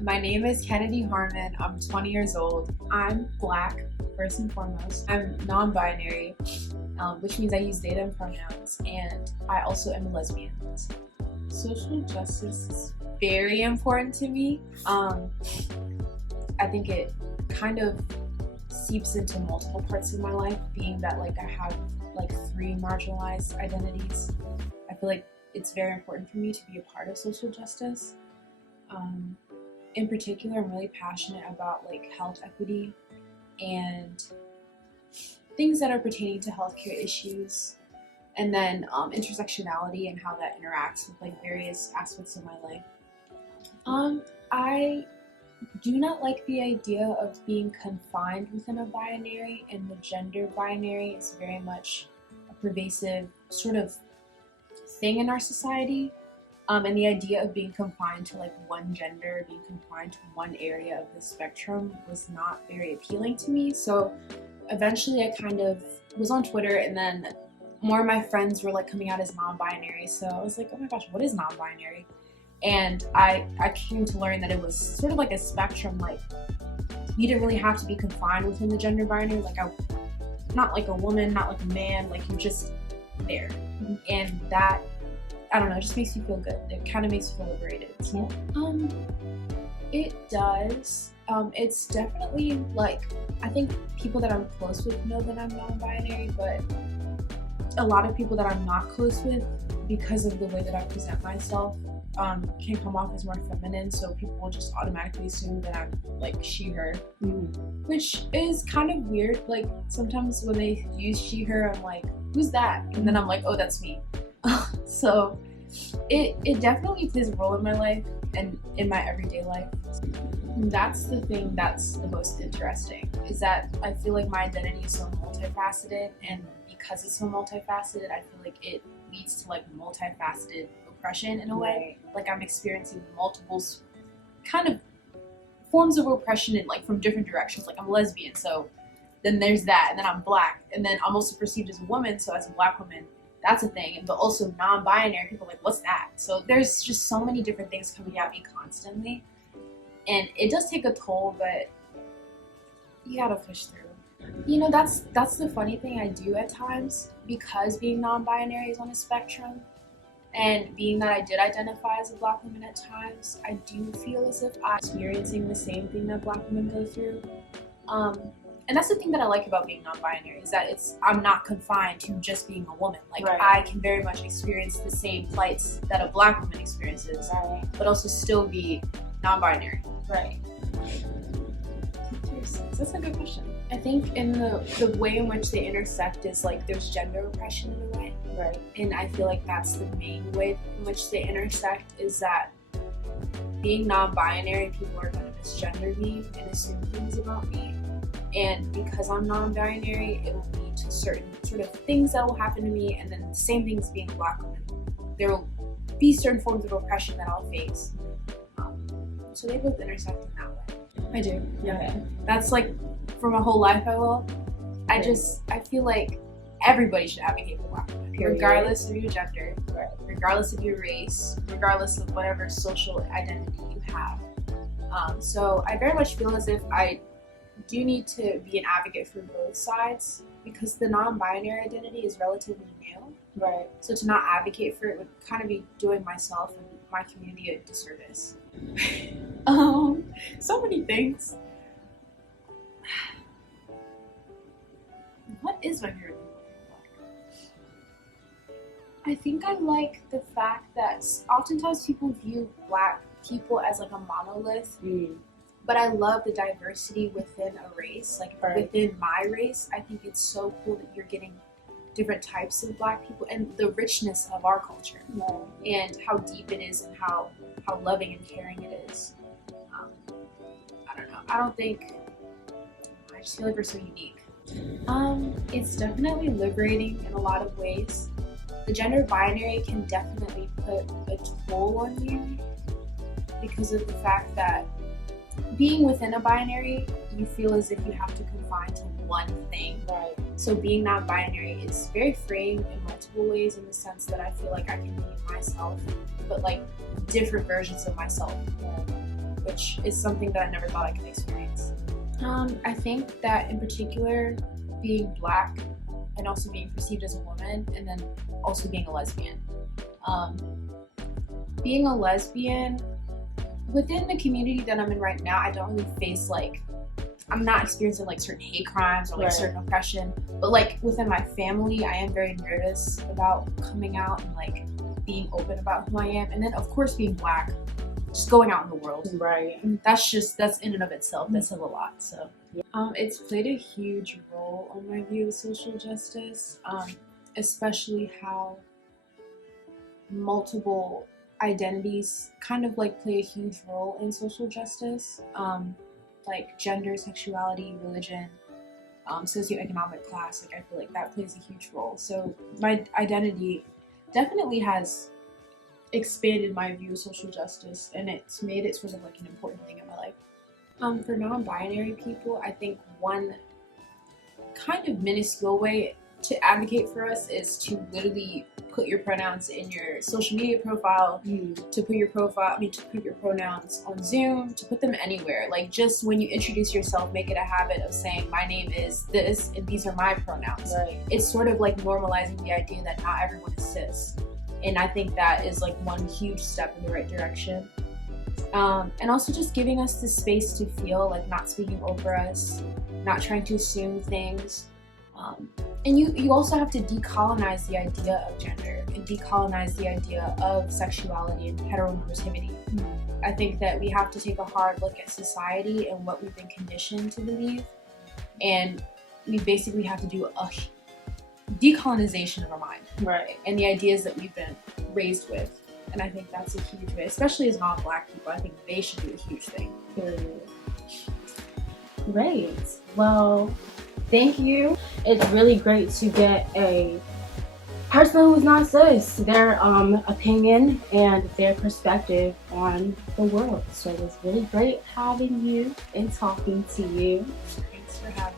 My name is Kennedy Harmon. I'm 20 years old. I'm Black, first and foremost. I'm non-binary, which means I use they, them pronouns, and I also am a lesbian. Social justice is very important to me. I think it kind of seeps into multiple parts of my life, being that I have 3 marginalized identities. I feel like it's very important for me to be a part of social justice. In particular, I'm really passionate about health equity and things that are pertaining to healthcare issues, and then intersectionality and how that interacts with various aspects of my life. I do not like the idea of being confined within a binary, and the gender binary is very much a pervasive sort of thing in our society. And the idea of being confined to one gender, being confined to one area of the spectrum was not very appealing to me. So eventually I kind of was on Twitter, and then more of my friends were coming out as non-binary. So I was like, oh my gosh, what is non-binary? And I came to learn that it was sort of a spectrum. You didn't really have to be confined within the gender binary. Not like a woman, not like a man, you're just there. Mm-hmm. And that, I don't know, it just makes you feel good. It kind of makes you feel liberated. So, it does. It's definitely I think people that I'm close with know that I'm non-binary, but a lot of people that I'm not close with, because of the way that I present myself, can come off as more feminine. So people will just automatically assume that I'm she, her, which is kind of weird. Sometimes when they use she, her, I'm like, who's that? And then I'm like, oh, that's me. So it definitely plays a role in my life and in my everyday life. That's the thing that's the most interesting, is that I feel like my identity is so multifaceted, and because it's so multifaceted, I feel like it leads to multifaceted oppression in a way. I'm experiencing multiple kind of forms of oppression in from different directions. I'm lesbian, so then there's that, and then I'm Black, and then I'm also perceived as a woman, so as a Black woman, that's a thing. But also non-binary, people are like, what's that? So there's just so many different things coming at me constantly, and it does take a toll, but you gotta push through. That's the funny thing I do at times, because being non-binary is on a spectrum, and being that I did identify as a Black woman at times, I do feel as if I'm experiencing the same thing that Black women go through. And that's the thing that I like about being non-binary, is that I'm not confined to just being a woman. Right. I can very much experience the same plights that a Black woman experiences, right, but also still be non-binary. Right. That's a good question. I think in the way in which they intersect is there's gender oppression in a way. Right. And I feel like that's the main way in which they intersect, is that being non-binary, people are going to misgender me and assume things about me. And because I'm non-binary, it will lead to certain sort of things that will happen to me, and then the same things being a Black woman. There will be certain forms of oppression that I'll face. So they both intersect in that way. I do. Yeah. Okay. That's for my whole life I will. I feel like everybody should advocate for Black women, regardless of your gender, regardless of your race, regardless of whatever social identity you have. So I very much feel as if I do need to be an advocate for both sides, because the non-binary identity is relatively new. Right. So to not advocate for it would kind of be doing myself and my community a disservice. So many things. What is my favorite thing? I think I like the fact that oftentimes people view Black people as a monolith. But I love the diversity within a race, within my race. I think it's so cool that you're getting different types of Black people, and the richness of our culture, and how deep it is, and how loving and caring it is. I don't know. I just feel like we're so unique. It's definitely liberating in a lot of ways. The gender binary can definitely put a toll on you because of the fact that being within a binary, you feel as if you have to confine to one thing. Right. So being non-binary is very freeing in multiple ways, in the sense that I feel like I can be myself, but like different versions of myself, which is something that I never thought I could experience. I think that in particular, being Black and also being perceived as a woman, and then also being a lesbian. Being a lesbian, within the community that I'm in right now, I don't really face like, I'm not experiencing like certain hate crimes or like certain oppression, but like within my family, I am very nervous about coming out and like being open about who I am. And then of course being Black, just going out in the world. Right. That's in and of itself, that's a lot. So it's played a huge role on my view of social justice, especially how multiple identities kind of like play a huge role in social justice, like gender, sexuality, religion, socioeconomic class. Like I feel like that plays a huge role. So my identity definitely has expanded my view of social justice, and it's made it sort of like an important thing in my life. For non-binary people, I think one kind of minuscule way to advocate for us is to literally put your pronouns in your social media profile, to put your pronouns on Zoom, to put them anywhere. Like just when you introduce yourself, make it a habit of saying, my name is this and these are my pronouns. Right. It's sort of like normalizing the idea that not everyone is cis. And I think that is like one huge step in the right direction. And also just giving us the space to feel, like not speaking over us, not trying to assume things. And you also have to decolonize the idea of gender and decolonize the idea of sexuality and heteronormativity. I think that we have to take a hard look at society and what we've been conditioned to believe, and we basically have to do a decolonization of our mind, right, and the ideas that we've been raised with. And I think that's a huge way, especially as non-Black people. I think they should do a huge thing. Great. Well, thank you. It's really great to get a person who's not cis, their opinion and their perspective on the world. So it was really great having you and talking to you. Thanks for having me.